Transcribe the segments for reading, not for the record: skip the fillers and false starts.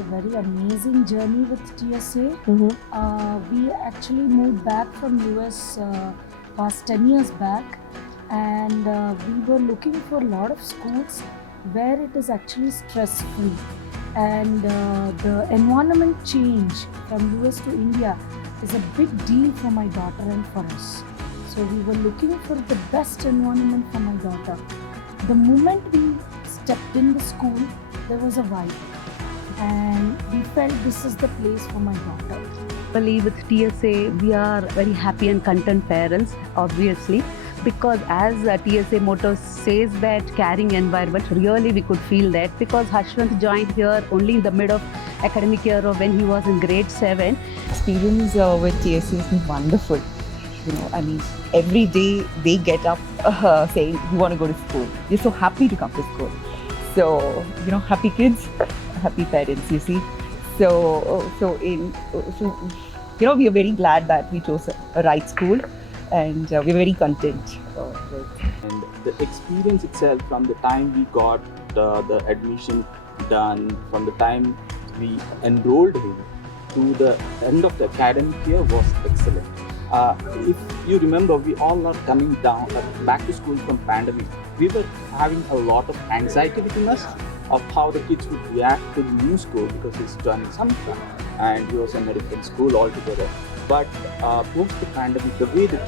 a very amazing journey with TSA. We actually moved back from US past 10 years back, and we were looking for a lot of schools where it is actually stress free, and the environment change from US to India is a big deal for my daughter and for us. So we were looking for the best environment for my daughter. The moment we stepped in the school, there was a vibe, and we felt this is the place for my daughter. With TSA, we are very happy and content parents, obviously, because as TSA motto says that caring environment, really we could feel that, because Harshwant joined here only in the mid of academic year or when he was in grade 7. Experience with TSA has been wonderful. I mean, every day they get up saying, "You want to go to school?" You're so happy to come to school. So, happy kids, happy parents, you see. So we are very glad that we chose a right school, and we're very content with. And the experience itself, from the time we got the admission done, from the time we enrolled him to the end of the academic year, was excellent. If you remember, we all are coming back to school from pandemic. We were having a lot of anxiety within us of how the kids would react to the new school, because he's joining Samhita and he was in a different school altogether. But post the pandemic, the way the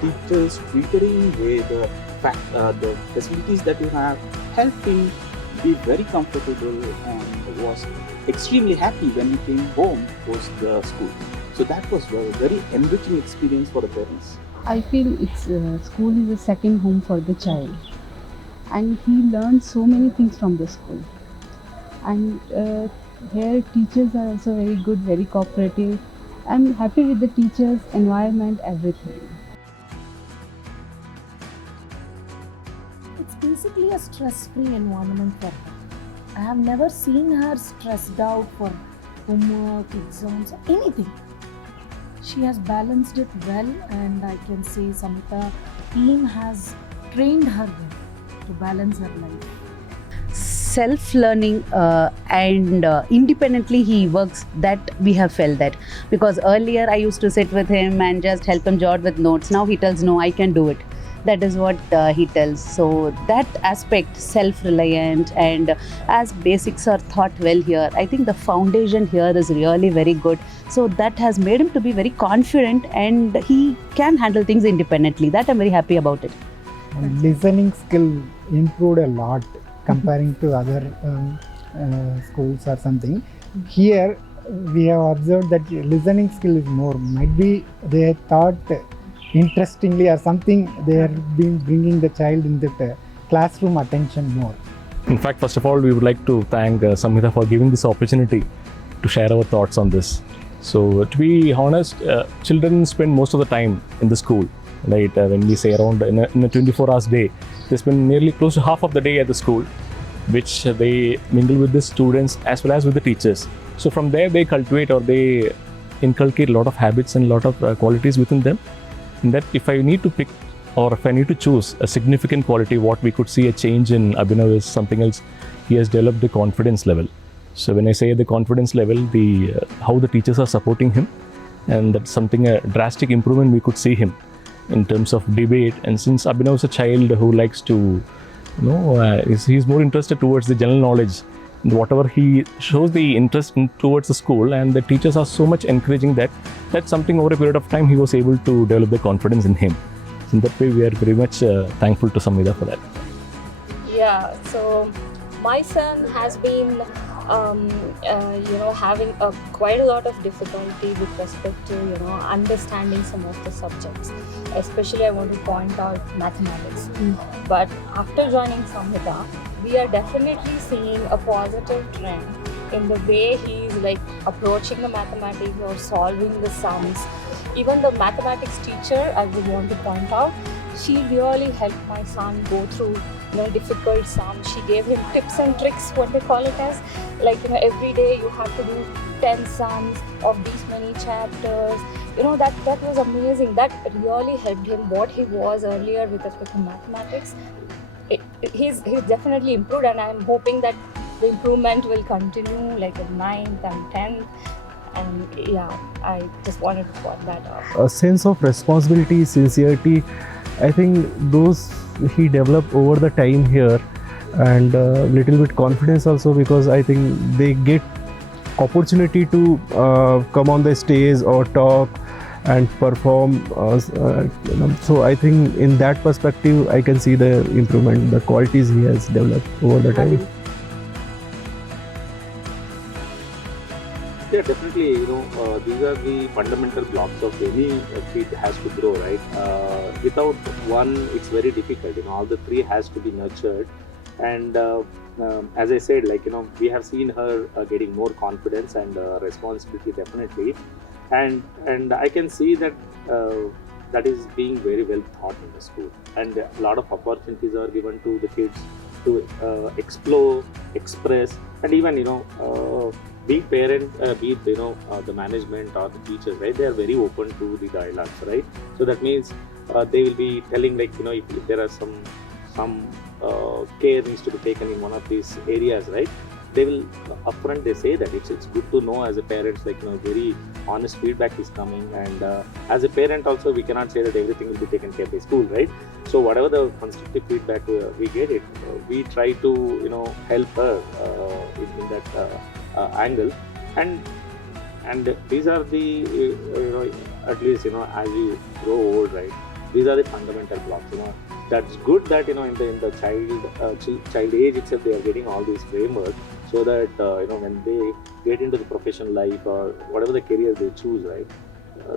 teachers treated him, the facilities that you have helped him be very comfortable, and was extremely happy when he came home post the school. So that was a very enriching experience for the parents. I feel school is a second home for the child, and he learns so many things from the school. And here teachers are also very good, very cooperative. I'm happy with the teachers, environment, everything. It's basically a stress-free environment for her. I have never seen her stressed out for homework, exams, anything. She has balanced it well, and I can say Samhita team has trained her well to balance her life. Self-learning and independently he works, that we have felt that, because earlier I used to sit with him and just help him jot with notes. Now he tells, no, I can do it. That is what he tells. So that aspect, self-reliant, and as basics are taught well here, I think the foundation here is really very good. So that has made him to be very confident, and he can handle things independently. That I'm very happy about it. And listening skill improved a lot comparing to other schools or something. Here we have observed that listening skill is more. Might be they thought interestingly or something, they have been bringing the child in the classroom attention more. In fact, first of all, we would like to thank Samhita for giving this opportunity to share our thoughts on this. So to be honest, children spend most of the time in the school, right? When we say around in a 24 hours day, they spend nearly close to half of the day at the school, which they mingle with the students as well as with the teachers. So from there they cultivate, or they inculcate a lot of habits and a lot of qualities within them. And that if I need to pick, or if I need to choose a significant quality, what we could see a change in Abhinav is something else. He has developed the confidence level. So when I say the confidence level, how the teachers are supporting him, and that's something, a drastic improvement we could see him in terms of debate. And since Abhinav is a child who likes to, he's more interested towards the general knowledge, and whatever he shows the interest towards the school, and the teachers are so much encouraging that's something over a period of time he was able to develop the confidence in him. In that way, we are very much thankful to Samhita for that. Yeah, so my son has been having quite a lot of difficulty with respect to understanding some of the subjects. Especially I want to point out mathematics. But after joining Samhita, we are definitely seeing a positive trend in the way he's approaching the mathematics or solving the sums. Even the mathematics teacher, I would want to point out, she really helped my son go through difficult sums. She gave him tips and tricks, what they call it as, every day you have to do 10 sums of these many chapters. That was amazing. That really helped him. What he was earlier with respect to mathematics, he's definitely improved, and I'm hoping that the improvement will continue like in 9th and 10th. And yeah, I just wanted to point that out. A sense of responsibility, sincerity, I think those he developed over the time here, and little bit confidence also, because I think they get opportunity to come on the stage or talk and perform. So I think in that perspective, I can see the improvement, the qualities he has developed over the time. Yeah, definitely. These are the fundamental blocks of any kid has to grow, right? Without one, it's very difficult. All the three has to be nurtured. And as I said, we have seen her getting more confidence and responsibility, definitely. And I can see that that is being very well taught in the school. And a lot of opportunities are given to the kids to explore, express, and even be parent, be the management or the teachers, right? They are very open to the dialogues, right? So that means they will be telling, if there are some care needs to be taken in one of these areas, right? They will upfront, they say that it's good to know as a parent, very honest feedback is coming, and as a parent also we cannot say that everything will be taken care by school, right? So whatever the constructive feedback we get it, we try to help her in that angle, and these are the at least as you grow old, right? These are the fundamental blocks. That's good that in the child age itself they are getting all these frameworks, so that when they get into the professional life or whatever the career they choose, right?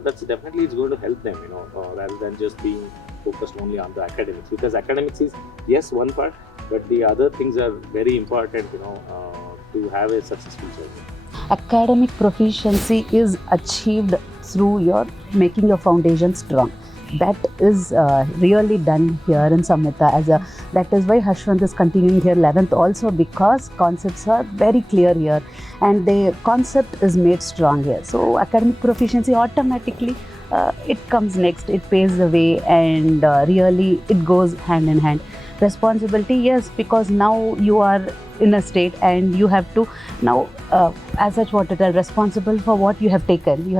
That's definitely it's going to help them, rather than just being focused only on the academics, because academics is yes one part, but the other things are very important, to have a successful journey. Academic proficiency is achieved through your making your foundation strong. That is really done here in Samhita. That is why Harshwant is continuing here 11th also, because concepts are very clear here and the concept is made strong here. So academic proficiency automatically it comes next, it paves the way, and really it goes hand in hand. Responsibility, yes, because now you are in a state and you have to now as such what to tell, responsible for what you have taken.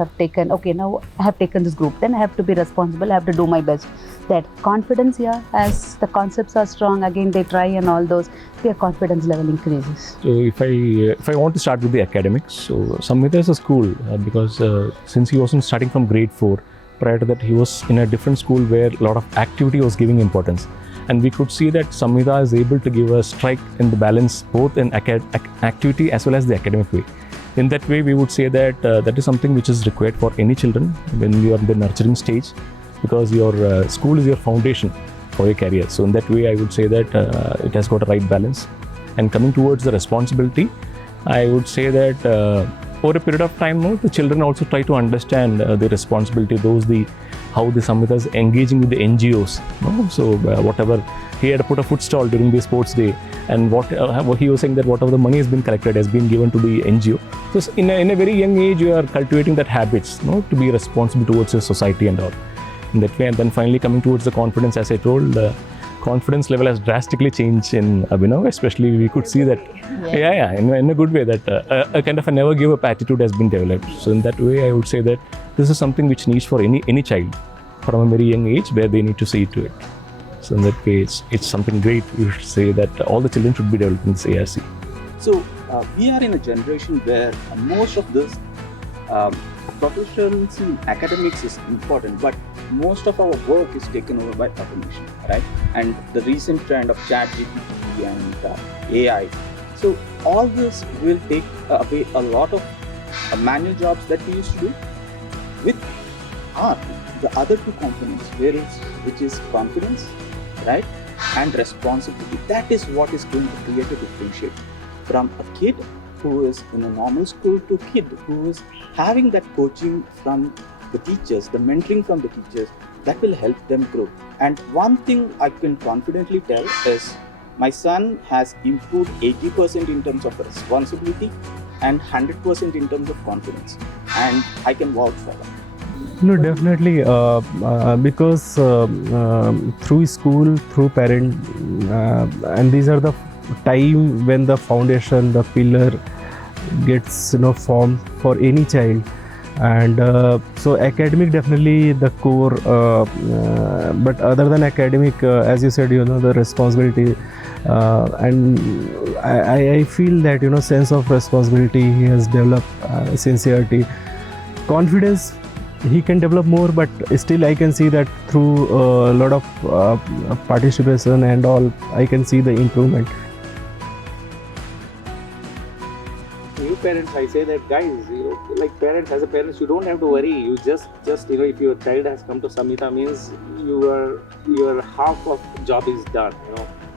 Okay, now I have taken this group, then I have to be responsible, I have to do my best. That confidence here, as the concepts are strong, again they try and all those, their confidence level increases. So if I want to start with the academics, so Samhita is a school because since he wasn't starting from grade 4, prior to that he was in a different school where a lot of activity was giving importance. And we could see that Samhita is able to give a strike in the balance both in activity as well as the academic way. In that way, we would say that that is something which is required for any children when you are in the nurturing stage, because your school is your foundation for your career. So in that way, I would say that it has got a right balance. And coming towards the responsibility, I would say that over a period of time, the children also try to understand the responsibility, how the Samhita is engaging with the NGOs. So whatever, he had put a food stall during the sports day, and what he was saying that whatever the money has been collected has been given to the NGO. So in a very young age, you are cultivating that habits, to be responsible towards your society and all. In that way, and then finally coming towards the confidence, as I told, the confidence level has drastically changed in Abhinav. Especially, we could see that, in a good way, that a kind of a never give up attitude has been developed. So in that way, I would say that this is something which needs for any child from a very young age, where they need to see to it. So in that way, it's something great. We should say that all the children should be developed in this ARC. So we are in a generation where most of this proficiency in academics is important, but most of our work is taken over by automation, right? And the recent trend of ChatGPT and AI. So all this will take away a lot of manual jobs that we used to do. With the other two components, which is confidence, right, and responsibility. That is what is going to create a differentiate from a kid who is in a normal school to a kid who is having that coaching from the teachers, the mentoring from the teachers, that will help them grow. And one thing I can confidently tell is my son has improved 80% in terms of responsibility and 100% in terms of confidence. And I can vouch for that. No, definitely, because through school, through parent, and these are the time when the foundation, the pillar gets formed for any child. And so academic definitely the core, but other than academic, as you said, the responsibility, and I feel that sense of responsibility he has developed, sincerity, confidence he can develop more, but still I can see that through a lot of participation and all, I can see the improvement. New parents, I say that, guys, like parents, as a parents, you don't have to worry. You just if your child has come to Samhita, means your half of job is done.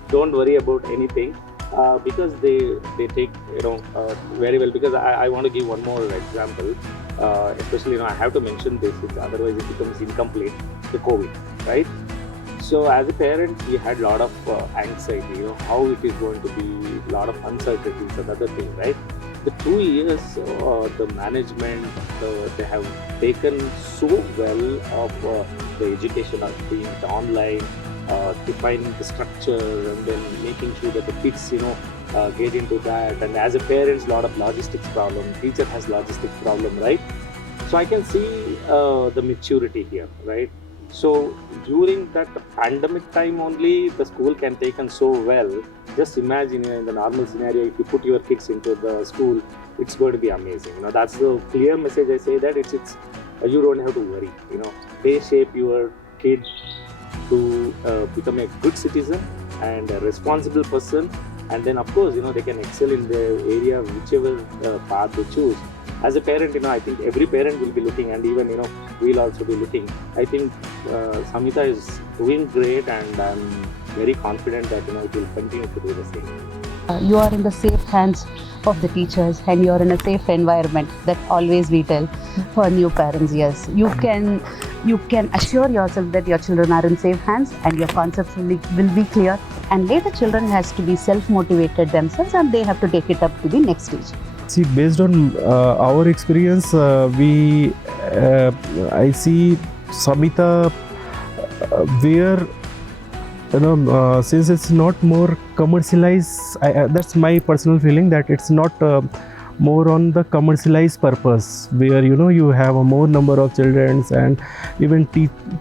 Don't worry about anything, because they take very well. Because I want to give one more example, especially I have to mention this, otherwise it becomes incomplete. The COVID, right? So as a parent, we had a lot of anxiety. How it is going to be, a lot of uncertainties, another thing, right? The 2 years, the management, they have taken so well of the education of being online, defining the structure, and then making sure that the kids, get into that. And as a parent, a lot of logistics problem. Teacher has logistics problem, right? So I can see the maturity here, right? So during that pandemic time only, the school can take on so well. Just imagine in the normal scenario, if you put your kids into the school, it's going to be amazing. That's the clear message. I say that it's you don't have to worry. They shape your kid to become a good citizen and a responsible person, and then of course they can excel in their area, whichever path they choose. As a parent, I think every parent will be looking, and even we'll also be looking. I think Samhita is doing great, and I'm very confident that it will continue to do the same. You are in the safe hands of the teachers, and you are in a safe environment. That always we tell for new parents. Yes, you can assure yourself that your children are in safe hands, and your concepts will be clear. And later, children has to be self-motivated themselves, and they have to take it up to the next stage. See, based on our experience, I see Samhita where since it's not more commercialized, that's my personal feeling, that it's not more on the commercialized purpose, where you have a more number of children, and even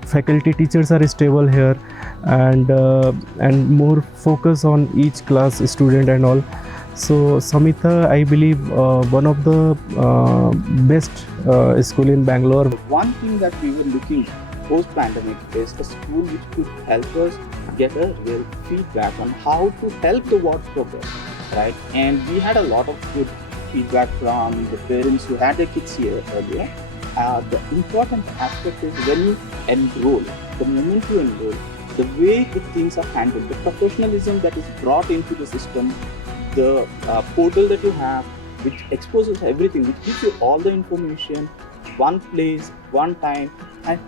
faculty teachers are stable here, and more focus on each class student and all. So Samhita, I believe one of the best school in Bangalore. One thing that we were looking post-pandemic is a school which could help us get a real feedback on how to help the ward progress, right? And we had a lot of good feedback from the parents who had their kids here earlier. The important aspect is when you enroll, the moment you enroll, the way the things are handled, the professionalism that is brought into the system, the portal that you have, which exposes everything, which gives you all the information, one place, one time, and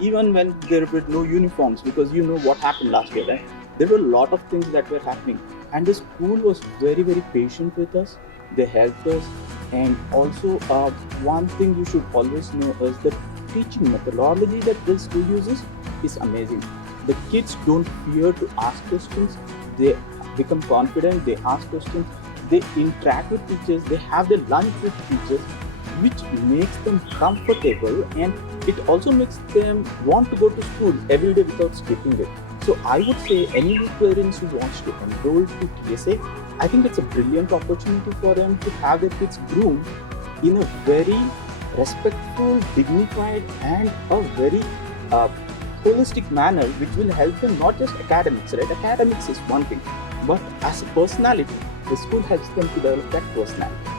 even when there were no uniforms, because what happened last year, right? There were a lot of things that were happening, and the school was very, very patient with us. They helped us, and also one thing you should always know is the teaching methodology that this school uses is amazing. The kids don't fear to ask questions. They become confident, they ask questions, they interact with teachers, they have their lunch with teachers, which makes them comfortable, and it also makes them want to go to school every day without skipping it. So I would say any parents who wants to enroll to TSA, I think it's a brilliant opportunity for them to have their kids groomed in a very respectful, dignified, and a very holistic manner, which will help them not just academics, right? Academics is one thing, but as a personality, the school helps them to develop that personality.